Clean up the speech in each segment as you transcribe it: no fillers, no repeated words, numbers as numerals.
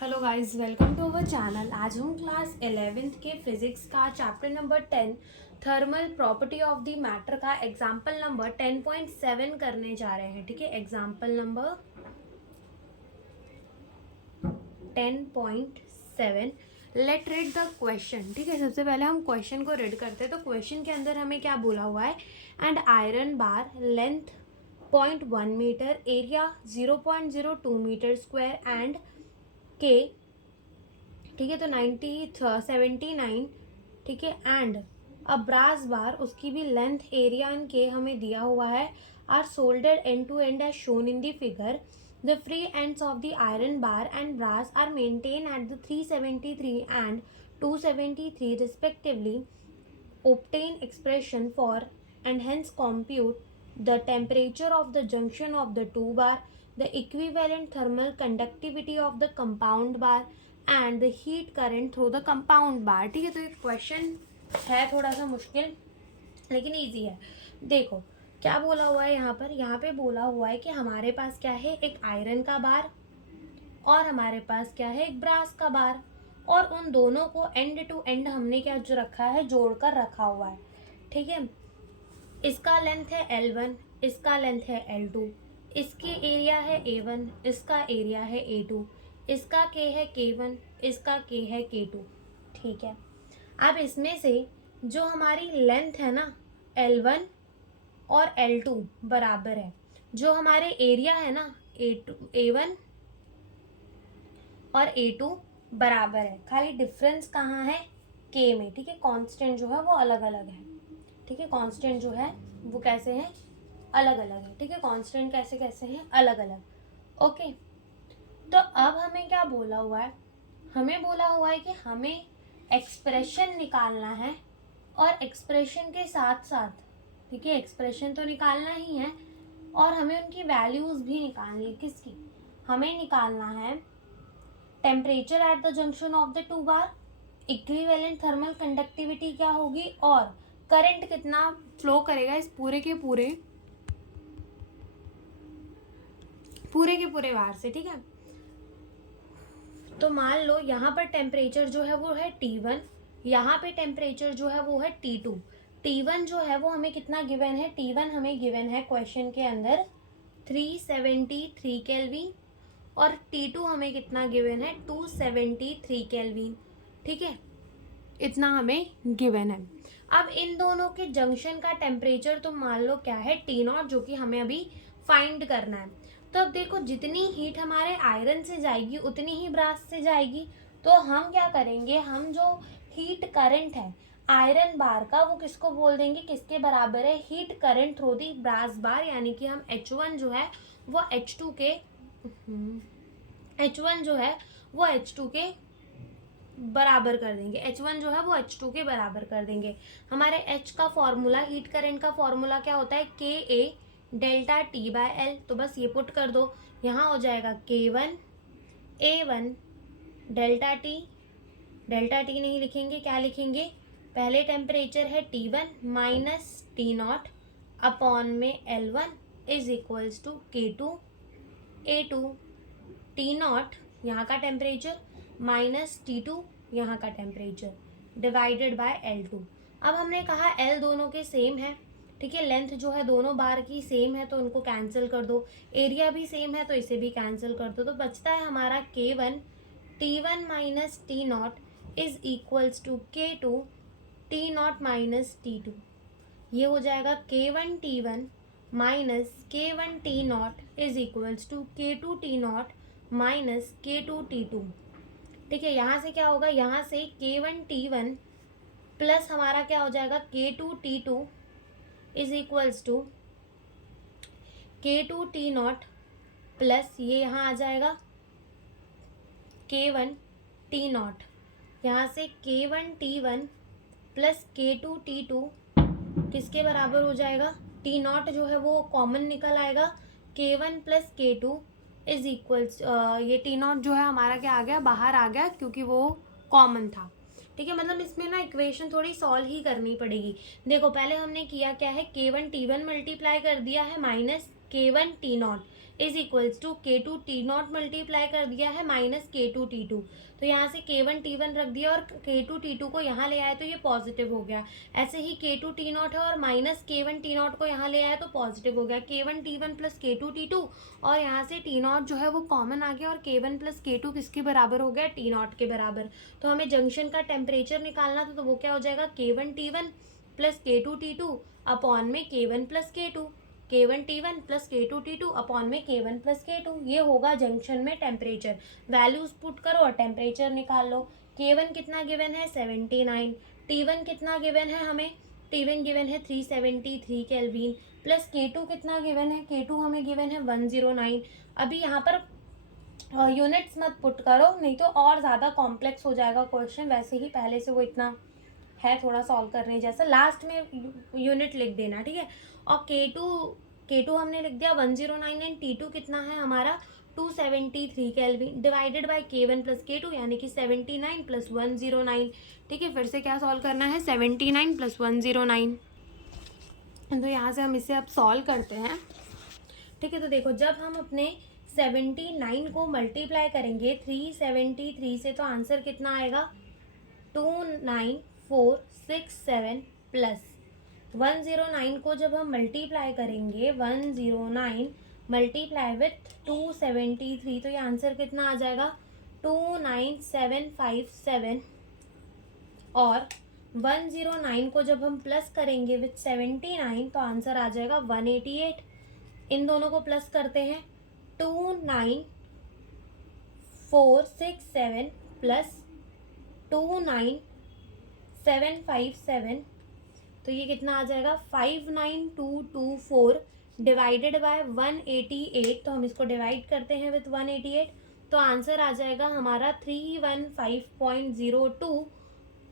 Hello guys, welcome to our channel. आज हम class 11th के फिजिक्स का chapter number 10 thermal property of the matter का example number 10.7 करने जा रहे हैं। ठीक है, example number 10.7। Let read the question. ठीक है, सबसे पहले हम क्वेश्चन को रीड करते हैं। तो क्वेश्चन के अंदर हमें क्या बोला हुआ है, and iron bar length 0.1 metre, area 0.02 metre square and K, ठीक है, तो 79, ठीक है, एंड अ ब्रास बार, उसकी भी लेंथ, एरिया एंड के हमें दिया हुआ है, are soldered end to end as shown in the figure. The free ends of the iron bar and brass are maintain at the 373 and 273 respectively. Obtain expression for and hence compute the temperature of the junction of the two bar, the equivalent thermal conductivity of the compound bar and the heat current through the compound bar। ठीक है, तो ये question है थोड़ा सा मुश्किल लेकिन easy है। देखो क्या बोला हुआ है यहाँ पे बोला हुआ है कि हमारे पास क्या है, एक आयरन का बार और हमारे पास क्या है, एक ब्रास का बार, और उन दोनों को एंड टू एंड हमने क्या जो रखा है, जोड़कर रखा हुआ है। ठीक है, इसका लेंथ है L1, इसका लेंथ है L2, इसकी एरिया है A1, इसका एरिया है A2, इसका K है K1, इसका K है K2। ठीक है, अब इसमें से जो हमारी लेंथ है ना L1 और L2 बराबर है, जो हमारे एरिया है ना A1 और A2 बराबर है, खाली डिफरेंस कहाँ है, K में। ठीक है, कांस्टेंट जो है वो अलग अलग है। ठीक है, कांस्टेंट जो है वो कैसे हैं, अलग अलग है। ठीक है, कांस्टेंट कैसे कैसे हैं, अलग अलग। ओके, तो अब हमें क्या बोला हुआ है, हमें बोला हुआ है कि हमें एक्सप्रेशन निकालना है, और एक्सप्रेशन के साथ साथ, ठीक है, एक्सप्रेशन तो निकालना ही है और हमें उनकी वैल्यूज भी निकालनी है। किसकी, हमें निकालना है temperature at the junction of the two bar, equivalent thermal conductivity क्या होगी, और करंट कितना फ्लो करेगा इस पूरे के पूरे बार से। ठीक है, तो मान लो यहाँ पर टेम्परेचर जो है वो है T1, यहाँ पे टेम्परेचर जो है वो है T2। T1 जो है वो हमें कितना गिवन है, T1 हमें गिवन है क्वेश्चन के अंदर 373 केल्विन, और T2 हमें कितना गिवन है, 273 केल्विन। ठीक है, इतना हमें गिवन है। अब इन दोनों के जंक्शन का टेम्परेचर तो मान लो क्या है, T0, जो कि हमें अभी फाइंड करना है। तो अब देखो जितनी हीट हमारे आयरन से जाएगी उतनी ही ब्रास से जाएगी। तो हम क्या करेंगे, हम जो हीट करंट है आयरन बार का वो किसको बोल देंगे, किसके बराबर है, heat current through the brass bar, यानी कि हम H1 जो है वो H2 के H1 जो है वो H2 के बराबर कर देंगे। H1 जो है वो H2 के बराबर कर देंगे। हमारे H का फॉर्मूला, हीट करंट का फॉर्मूला क्या होता है, KA डेल्टा T/L। तो बस ये पुट कर दो, यहाँ हो जाएगा K1 A1 डेल्टा T नहीं लिखेंगे, क्या लिखेंगे, पहले टेम्परेचर है T1 माइनस T0 अपॉन में L1 is equals to K2 A2 T0 यहाँ का टेम्परेचर माइनस T2 यहाँ का टेम्परेचर डिवाइडेड बाय L2। अब हमने कहा L दोनों के सेम है। ठीक है, लेंथ जो है दोनों बार की सेम है तो उनको कैंसिल कर दो, एरिया भी सेम है तो इसे भी कैंसिल कर दो। तो बचता है हमारा K1 T1 minus T0 is equals to K2 T0 minus T2। ये हो जाएगा K1 T1 minus K1 T0 is equals to K2 T0 minus K2 T2। ठीक है, यहाँ से क्या होगा, यहाँ से K1 T1 प्लस हमारा क्या हो जाएगा K2 T2 is equals to K2 T0 plus ये यहाँ आ जाएगा K1 T0। यहाँ से K1 T1 plus K2 T2 किसके बराबर हो जाएगा, T0 जो है वो कॉमन निकल आएगा, K1 plus K2 is equals, ये T0 जो है हमारा क्या आ गया, बाहर आ गया क्योंकि वो कॉमन था। ठीक है, मतलब इसमें ना इक्वेशन थोड़ी सॉल्व ही करनी पड़ेगी। देखो पहले हमने किया क्या है, K1 T1 मल्टीप्लाई कर दिया है minus K1 T0, is equals to K2 T0 multiply कर दिया है माइनस K2 T2, तो यहाँ से K1 T1 रख दिया और K2 T2 को यहाँ ले आए तो ये पॉजिटिव हो गया। ऐसे ही K2 T0 है और माइनस K1 T0 को यहाँ ले आए तो पॉजिटिव हो गया। K1 T1 plus K2 T2 और यहाँ से T0 जो है वो कॉमन आ गया और K1 प्लस K2 किसके बराबर हो गया, T0 के बराबर। तो हमें जंक्शन का टेम्परेचर निकालना था, तो वो क्या हो जाएगा, K1 T1 plus K2 T2 upon में K1 plus K2, K1 T1 plus K2 T2 upon में K1 प्लस K2। ये होगा जंक्शन में टेम्परेचर। वैल्यूज पुट करो और टेम्परेचर निकाल लो। K1 कितना गिवन है, 79। T1 कितना गिवन है हमें, T1 गिवन है 373 केल्विन, प्लस K2 कितना गिवन है, K2 हमें गिवन है 109। अभी यहाँ पर यूनिट्स मत पुट करो, नहीं तो और ज़्यादा कॉम्प्लेक्स हो जाएगा क्वेश्चन, वैसे ही पहले से वो इतना है थोड़ा सॉल्व करने जैसा। लास्ट में यूनिट लिख देना, ठीक है। और K2 हमने लिख दिया 109 एंड T2 कितना है हमारा 273 kelvin divided by K1 plus K2 यानी कि 79 प्लस 109। ठीक है, फिर से क्या सॉल्व करना है, 79 प्लस 109। तो यहाँ से हम इसे अब सॉल्व करते हैं। ठीक है, तो देखो जब हम अपने 79 को मल्टीप्लाई करेंगे 373 से तो आंसर कितना आएगा 29467 प्लस 109 को जब हम मल्टीप्लाई करेंगे 109 मल्टीप्लाई विथ 273 तो ये आंसर कितना आ जाएगा 29757 और 109 को जब हम प्लस करेंगे विथ 79 तो आंसर आ जाएगा 188। इन दोनों को प्लस करते हैं 29467 प्लस 29757 तो ये कितना आ जाएगा 59224 डिवाइडेड बाय 188। तो हम इसको डिवाइड करते हैं विथ 188 तो आंसर आ जाएगा हमारा 315.02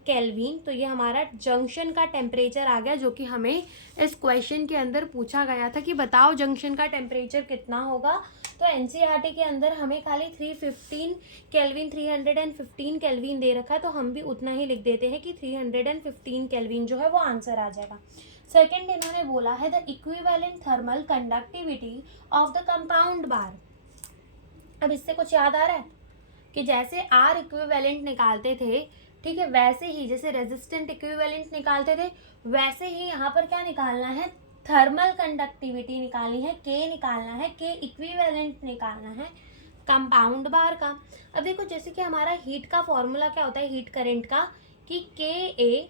केल्विन। तो ये हमारा जंक्शन का टेम्परेचर आ गया, जो कि हमें इस क्वेश्चन के अंदर पूछा गया था कि बताओ जंक्शन का टेम्परेचर कितना होगा। तो एनसीईआरटी के अंदर हमें खाली 315 केल्विन 315 केल्विन दे रखा है, तो हम भी उतना ही लिख देते हैं कि 315 केल्विन जो है वो आंसर आ जाएगा। सेकेंड इन्होंने बोला है the equivalent thermal conductivity of the compound bar. अब इससे कुछ याद आ रहा है कि जैसे आर इक्विवेलेंट निकालते थे, ठीक है, वैसे ही जैसे रेजिस्टेंट इक्विवेलेंट निकालते थे वैसे ही यहाँ पर क्या निकालना है, थर्मल कंडक्टिविटी निकालनी है, के निकालना है, के इक्विवेलेंट निकालना है कंपाउंड बार का। अब देखो जैसे कि हमारा हीट का फॉर्मूला क्या होता है, हीट करंट का, कि के ए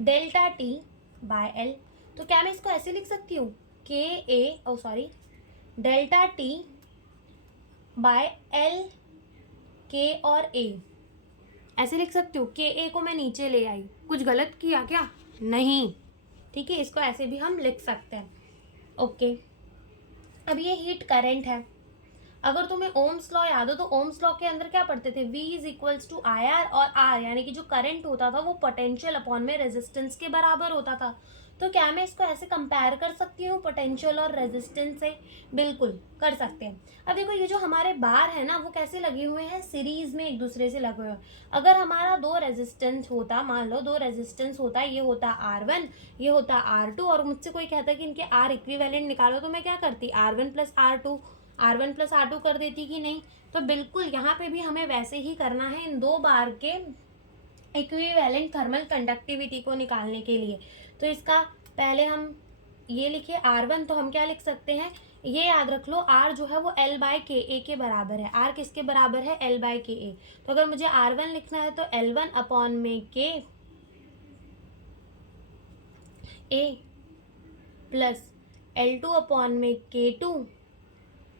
डेल्टा टी बाय एल। तो क्या मैं इसको ऐसे लिख सकती हूँ, के ए डेल्टा टी बाय एल, के और ए ऐसे लिख सकती हूँ। के ए को मैं नीचे ले आई, कुछ गलत किया क्या, नहीं, ठीक है, इसको ऐसे भी हम लिख सकते हैं। ओके, अब ये हीट करंट है। अगर तुम्हें ओम्स लॉ याद हो तो ओम्स लॉ के अंदर क्या पढ़ते थे, V is equals to I R, और R यानी कि जो करंट होता था वो पोटेंशियल अपॉन में रेजिस्टेंस के बराबर होता था। तो क्या मैं इसको ऐसे कंपेयर कर सकती हूँ पोटेंशियल और रेजिस्टेंस से, बिल्कुल कर सकते हैं। अब देखो ये जो हमारे बार है ना वो कैसे लगे हुए हैं, सीरीज में एक दूसरे से लगे हुए हैं। अगर हमारा दो रेजिस्टेंस होता, मान लो दो रेजिस्टेंस होता, ये होता R1 ये होता R2, और मुझसे कोई कहता कि इनके R इक्विवेलेंट निकालो, तो मैं क्या करती, R1 प्लस R2 कर देती कि नहीं। तो बिल्कुल यहाँ पे भी हमें वैसे ही करना है इन दो बार के इक्विवेलेंट थर्मल कंडक्टिविटी को निकालने के लिए। तो इसका पहले हम ये लिखे R1, तो हम क्या लिख सकते हैं, ये याद रख लो R जो है वो L बाय के ए के बराबर है। R किसके बराबर है, L बाय के ए। तो अगर मुझे R1 लिखना है तो L1 अपॉन में के ए प्लस L2 अपॉन में K2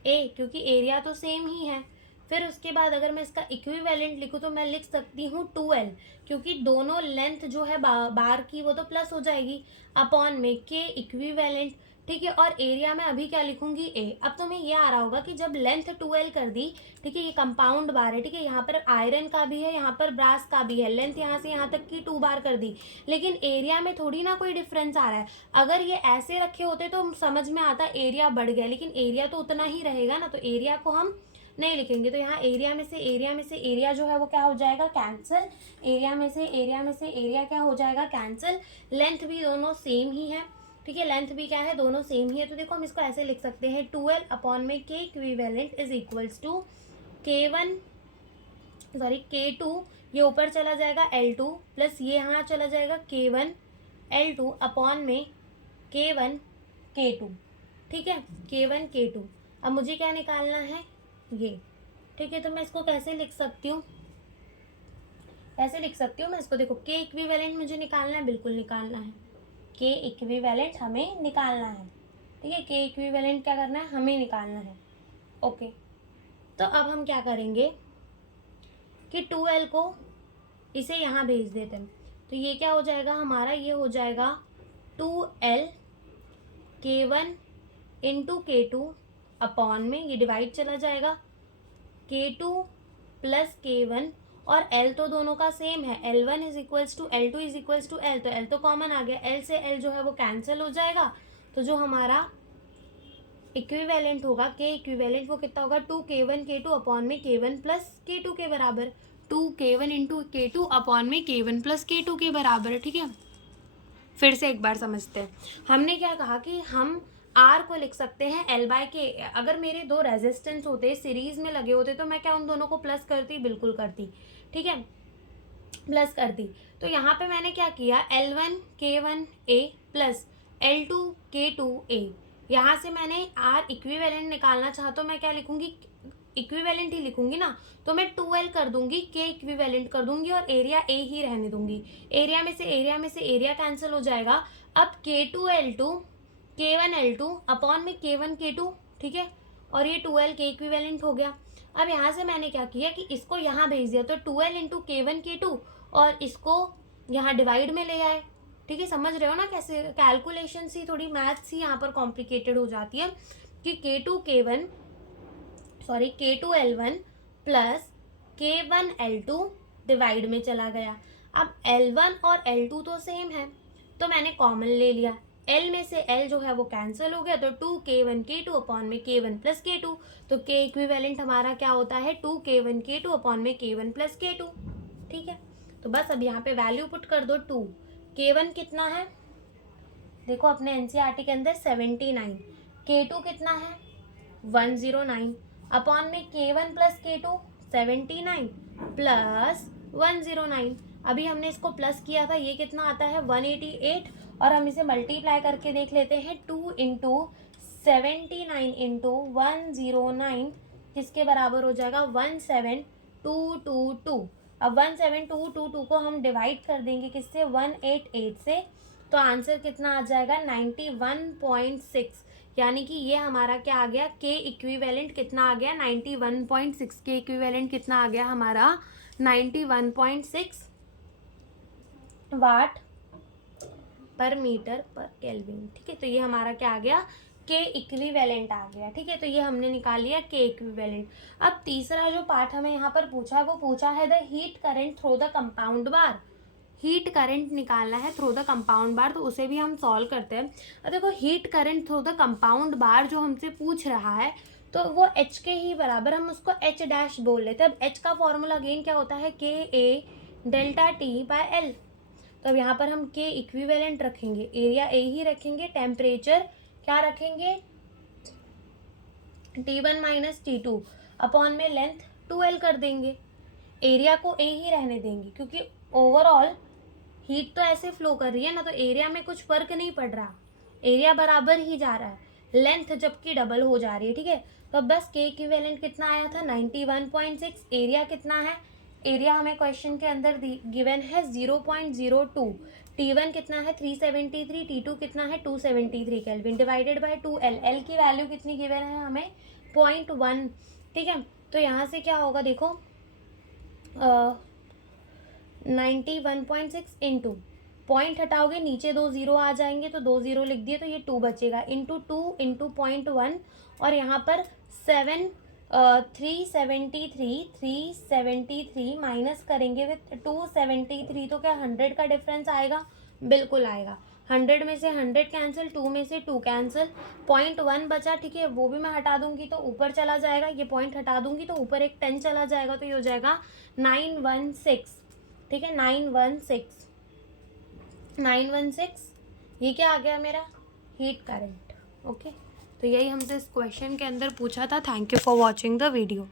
ए, क्योंकि एरिया तो सेम ही है। फिर उसके बाद अगर मैं इसका इक्विवेलेंट लिखूँ तो मैं लिख सकती हूँ 2L, क्योंकि दोनों लेंथ जो है बार की वो तो प्लस हो जाएगी, अपॉन में के इक्विवेलेंट, ठीक है। और एरिया में अभी क्या लिखूंगी, ए। अब तुम्हें ये आ रहा होगा कि जब लेंथ 2L कर दी, ठीक है, ये कंपाउंड बार है, ठीक है, यहाँ पर आयरन का भी है, यहाँ पर ब्रास का भी है, लेंथ यहाँ से यहाँ तक की 2 बार कर दी, लेकिन एरिया में थोड़ी ना कोई डिफरेंस आ रहा है। अगर ये ऐसे रखे होते तो समझ में आता एरिया बढ़ गया, लेकिन एरिया तो उतना ही रहेगा ना, तो एरिया को हम नहीं लिखेंगे। तो यहाँ एरिया में से एरिया जो है वो क्या हो जाएगा, कैंसिल। एरिया में से एरिया क्या हो जाएगा, कैंसिल। लेंथ भी दोनों सेम ही है। ठीक है, लेंथ भी क्या है, दोनों सेम ही है। तो देखो हम इसको ऐसे लिख सकते हैं 2L अपॉन में K equivalent is equals to K2, ये ऊपर चला जाएगा L2 प्लस ये यहाँ चला जाएगा K1 L2 अपॉन में K1 K2। ठीक है, K1 K2। अब मुझे क्या निकालना है, ये। ठीक है, तो मैं इसको कैसे लिख सकती हूँ, मैं इसको, देखो K इक्विवेलेंट मुझे निकालना है, बिल्कुल निकालना है, K इक्विवेलेंट हमें निकालना है। ठीक है, K इक्विवेलेंट क्या करना है, हमें निकालना है। ओके, तो अब हम क्या करेंगे कि 2L को इसे यहाँ भेज देते हैं। तो ये क्या हो जाएगा हमारा, ये हो जाएगा 2L K1 into K2 upon में, ये डिवाइड चला जाएगा, K2 प्लस K1, और L तो दोनों का सेम है, L1 is equals to L2 is equals to L, तो L तो कॉमन आ गया, L से L जो है वो कैंसिल हो जाएगा। तो जो हमारा इक्विवेलेंट होगा, K इक्विवेलेंट, वो कितना होगा 2K1 K2 अपॉन में K1 प्लस K2 के बराबर, 2K1 इंटू K2 अपॉन में K1 प्लस K2 के बराबर। ठीक है, फिर से एक बार समझते हैं। हमने क्या कहा कि हम R को लिख सकते हैं L/K। अगर मेरे दो रेजिस्टेंस होते, सीरीज में लगे होते, तो मैं क्या उन दोनों को प्लस करती, बिल्कुल करती। ठीक है, प्लस कर दी। तो यहाँ पे मैंने क्या किया, L1 K1A plus L2 K2A, यहाँ से मैंने R इक्विवेलेंट निकालना चाहा तो मैं क्या लिखूंगी, इक्विवेलेंट ही लिखूंगी ना, तो मैं 2L कर दूंगी, K इक्विवेलेंट कर दूंगी और एरिया A ही रहने दूंगी। एरिया में से एरिया कैंसिल हो जाएगा। अब K2L2 K1L2 अपॉन में K1 K2। ठीक है, और ये 2L K इक्विवेलेंट हो गया। अब यहाँ से मैंने क्या किया कि इसको यहाँ भेज दिया, तो 2L इंटू K1 K2, और इसको यहाँ डिवाइड में ले आए। ठीक है, समझ रहे हो ना कैसे, कैलकुलेशन सी, थोड़ी मैथ्स ही यहाँ पर कॉम्प्लिकेटेड हो जाती है कि K2L1 प्लस K1L2 डिवाइड में चला गया। अब L1 और L2 तो सेम है, तो मैंने कॉमन ले लिया, L में से L जो है वो कैंसिल हो गया, तो 2K1 K2 अपॉन में K1 प्लस K2। तो K इक्विवेलेंट हमारा क्या होता है, 2K1 K2 अपॉन में K1 प्लस K2। ठीक है, तो बस अब यहाँ पे वैल्यू पुट कर दो, 2 K1 कितना है, देखो अपने NCERT के अंदर 79, K2 कितना है 109 अपॉन में K1 प्लस K2 79 प्लस 109। अभी हमने इसको प्लस किया था, ये कितना आता है 188, और हम इसे मल्टीप्लाई करके देख लेते हैं, 2 इंटू 79 इंटू 109 किसके बराबर हो जाएगा, 17222। अब 17222 को हम डिवाइड कर देंगे किससे, 188 से, तो आंसर कितना आ जाएगा 91.6। यानी कि ये हमारा क्या आ गया, K इक्विवेलेंट कितना आ गया 91.6। K इक्विवेलेंट कितना आ गया हमारा 91.6 वाट पर मीटर पर केल्विन। ठीक है, तो ये हमारा क्या आ गया, K इक्विवेलेंट आ गया। ठीक है, तो ये हमने निकाल लिया K इक्विवेलेंट। अब तीसरा जो पार्ट हमें यहाँ पर पूछा है, वो पूछा है the heat current through the compound bar. Heat current निकालना है थ्रू द कंपाउंड बार, तो उसे भी हम सॉल्व करते हैं। अब देखो heat current through the compound bar जो हमसे पूछ रहा है, तो वो H के ही बराबर, हम उसको H डैश बोल लेते हैं। अब H का फॉर्मूला अगेन क्या होता है, KA delta T by L। तो अब यहाँ पर हम K इक्विवेलेंट रखेंगे, एरिया A ही रखेंगे, टेम्परेचर क्या रखेंगे T1 माइनस T2 अपॉन में लेंथ 2L कर देंगे, एरिया को A ही रहने देंगे, क्योंकि ओवरऑल हीट तो ऐसे फ्लो कर रही है ना, तो एरिया में कुछ फर्क नहीं पड़ रहा, एरिया बराबर ही जा रहा है, लेंथ जबकि डबल हो जा रही है। ठीक है, तो बस K इक्विवेलेंट कितना आया था 91.6, एरिया कितना है, एरिया हमें क्वेश्चन के अंदर गिवन है 0.02, T1 कितना है 373, T2 कितना है 273 kelvin, divided by 2L, L की वैल्यू कितनी गिवन है हमें 0.1। ठीक है, तो यहाँ से क्या होगा देखो 91.6 इंटू, पॉइंट हटाओगे नीचे 2 जीरो आ जाएंगे, तो 2 जीरो लिख दिए, तो ये 2 बचेगा, इंटू 2 इंटू 0.1, और यहाँ पर 373 माइनस करेंगे विथ 273, तो क्या 100 का डिफरेंस आएगा, बिल्कुल आएगा। 100 में से 100 कैंसिल, 2 में से 2 कैंसिल, 0.1 बचा। ठीक है, वो भी मैं हटा दूंगी तो ऊपर चला जाएगा, ये पॉइंट हटा दूंगी तो ऊपर एक 10 चला जाएगा, तो ये हो जाएगा 916। ठीक है, 916, ये क्या आ गया मेरा हीट करंट। ओके, तो यही हमसे इस क्वेश्चन के अंदर पूछा था। Thank you for watching the video.